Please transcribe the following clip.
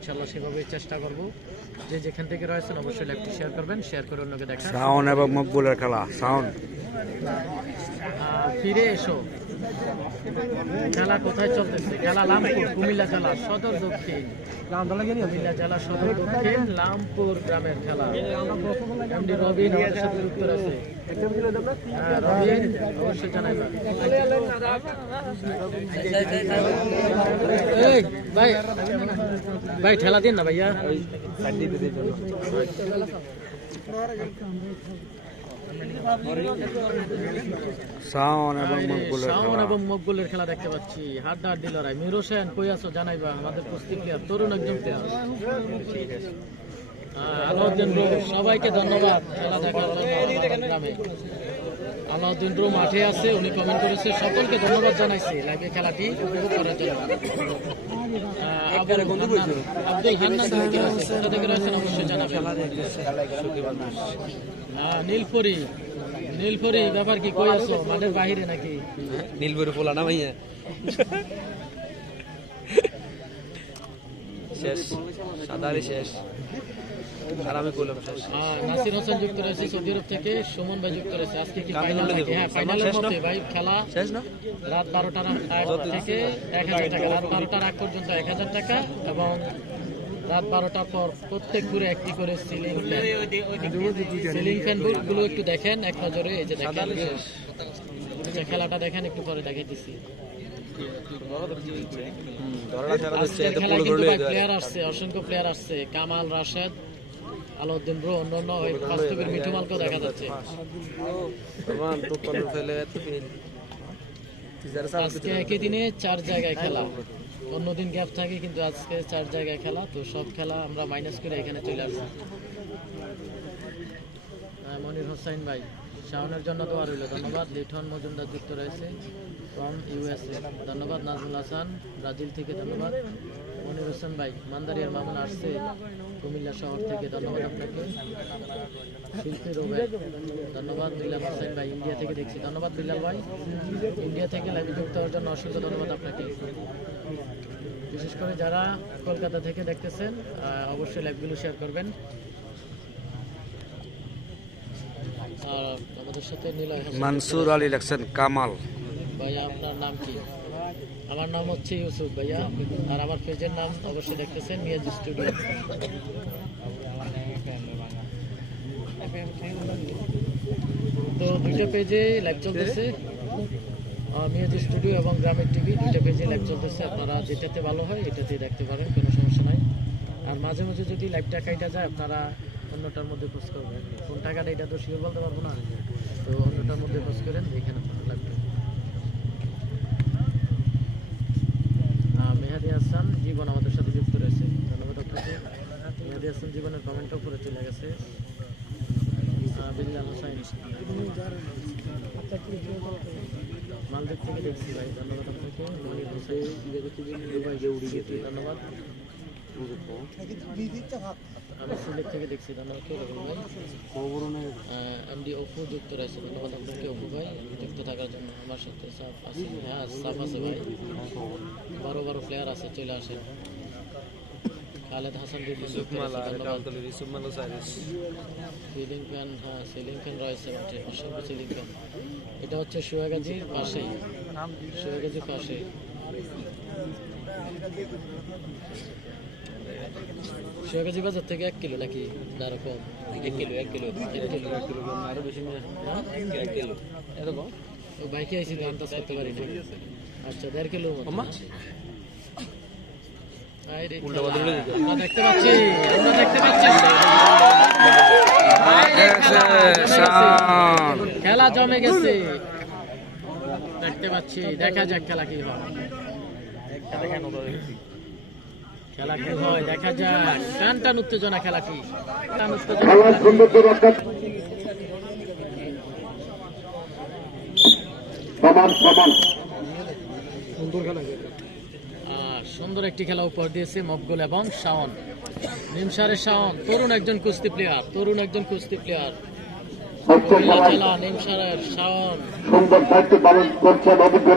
ইনশাল্লাহ সেভাবেই চেষ্টা করব। যে যেখান থেকে রয়েছেন অবশ্যই লাইভটি শেয়ার করবেন শেয়ার করে অন্যকে দেখান। শাওন এবং মকবুলের খেলা আহ, ফিরে এসো। খেলা কোথায় চলতেছে? খেলা লামপুর কুমিল্লা জেলা সদর দক্ষিণ। কুমিল্লা জেলা সদর দক্ষিণ লামপুর গ্রামের খেলা। এমডি রবিন আমাদের সাথে যুক্ত আছে হ্যাঁ, রবিন অবশ্যই জানাইবেন ভাই ভাই ঠেলা দিন না ভাইয়া। এবং মকবুলের এবং মকবুলের খেলা দেখতে পাচ্ছি। হাড্ডা হাড্ডি লড়াই। মির হোসেন কই আছো জানাইবা আমাদের কুস্তি প্লেয়ার তরুণ একজন প্লেয়ার আলাউদ্দিন রু সবাইকে ধন্যবাদ। খেলা দেখার জন্য আলাউদ্দিন রু মাঠে আছে উনি কমেন্ট করেছে সকলকে ধন্যবাদ জানাইছি। লাইভে খেলাটি উপভোগ করার জন্য। আব্দুল হান্নান কোথা থেকে রয়েছেন অবশ্যই জানাবেন। নীলপরি নীলপরি ব্যাপার কি কই আছো? মাঠের বাহিরে নাকি? নীলপরি পোলা না ভাইয়া? শেষ সাদারি শেষ। আর আমি করলাম শেষ। নাসির হোসেন যুক্ত রয়েছে সৌদি আরব থেকে সুমন ভাই যুক্ত রয়েছে। আজকে কি ফাইনাল নাকি হ্যাঁ। ফাইনালের শেষ ভাই খেলা শেষ না? রাত বারোটার আগ থেকে এক হাজার টাকা। রাত বারোটার আগ পর্যন্ত এক হাজার টাকা এবং রাত বারোটার পর প্রত্যেক ঘুরে একটি করে সিলিং ফ্যান সিলিং ফ্যানগুলো একটু দেখেন এক নজরে এই যে দেখেন। খেলাটা দেখেন একটু পরে দেখাইতেছি। প্লেয়ার আসছে, অসংখ্য প্লেয়ার আসছে। কামাল, রাশেদ, আলাউদ্দিন ব্রো অন্য অন্য মিঠু মালকেও দেখা যাচ্ছে। আজকে একই দিনে চার জায়গায় খেলা। অন্যদিন গ্যাপ থাকে, কিন্তু আজকে চার জায়গায় খেলা। তো সব খেলা আমরা মাইনাস করে এখানে চলে আসছি মনির হোসাইন ভাই শাওনের জন্য দোয়া রইল। ধন্যবাদ। লিঠন মজুমদার যুক্ত রয়েছে ফ্রম ইউএসএ ধন্যবাদ, নাজমুল হাসান। ব্রাজিল থেকে ধন্যবাদ। মনির হোসেন ভাই, মান্দারিয়ার মামুন আসছে কুমিল্লা শহর থেকে। ধন্যবাদ আপনাকে। শিল্পী রোবেল, ধন্যবাদ। বিল্লাল হোসেন ভাই, ইন্ডিয়া থেকে দেখছি। ধন্যবাদ বিল্লাল ভাই। ইন্ডিয়া থেকে লাইভে যুক্ত হওয়ার জন্য অসংখ্য ধন্যবাদ আপনাকে। বিশেষ করে যারা কলকাতা থেকে দেখতেছেন অবশ্যই লাইভগুলো শেয়ার করবেন। আর আমাদের সাথে নিলয় হাসান। মানসুর আলী লেখছেন কামাল। ভাইয়া আপনার নাম কি? আমার নাম হচ্ছে ইউসুফ ভাইয়া আর আমার পেজের নাম অবশ্যই দেখতেছেন মিয়াজ স্টুডিও। তো দুটো পেজে লাইভ চলতেছে। মিয়াজ স্টুডিও এবং গ্রামের টিভি দুটো পেজে লাইভ চলতেছে। আপনারা যেটাতে ভালো হয় এটাতে দেখতে পারেন কোনো সমস্যা নাই। আর মাঝে মাঝে যদি লাইভটা কাইটা যায় আপনারা অন্যটার মধ্যে খোঁজ করবেন কোন টাকাটা এটা তো শিওর বলতে পারব না তো অন্যটার মধ্যে খোঁজ করেন এখানে লাইভটা আহ, মেহাদি হাসান জীবন আমাদের সাথে যুক্ত রয়েছে ধন্যবাদ আপনাকে মেহাদি হাসান জীবনের কমেন্টও করে চলে গেছে বিল্লাল হোসাইন মালদ্বীপ থেকে দেখছি ভাই ধন্যবাদ আপনাকে মনির হোসাইন ধন্যবাদ আমি সিলেট থেকে দেখছি ধন্যবাদ ভাই অপু যুক্ত রয়েছে ধন্যবাদ আপনাকে অপু ভাই যুক্ত থাকার জন্য আমার সাথে সাফ আছে হ্যাঁ সাফ আছে ভাই বারো বারো প্লেয়ার আছে চলে আসে খালেদ হাসান সিলিং ফ্যান হ্যাঁ সিলিং ফ্যান রয়েছে মাঠে অসংখ্য সিলিং ফ্যান এটা হচ্ছে সোয়াগাজির পাশেই সোয়াগাজির পাশে সোয়াগাজি বাজার থেকে এক কিলো নাকি না এরকম এক কিলো এক কিলো এক কিলো এক কিলো আরও বেশি এক কিলো এরকম ও বাইকে আইসি আন্দাজ করতে পারি না। আচ্ছা দেড় কিলো উল্টা আমরা পাচ্ছি আমরা দেখতে পাচ্ছি। খেলা জমে গেছে। দেখতে পাচ্ছি দেখা যাক খেলা কি হয়। হয় দেখা টান টান উত্তেজনা টান উত্তেজনা সুন্দর একটি খেলা উপহার দিয়েছে মকবুল এবং শাওন। নিমসারের শাওন তরুণ একজন কুস্তি প্লেয়ার তরুণ একজন কুস্তি প্লেয়ার জেলা নিমসারের শাওন। সুন্দর দায়িত্ব পালন করছেন অভিজ্ঞ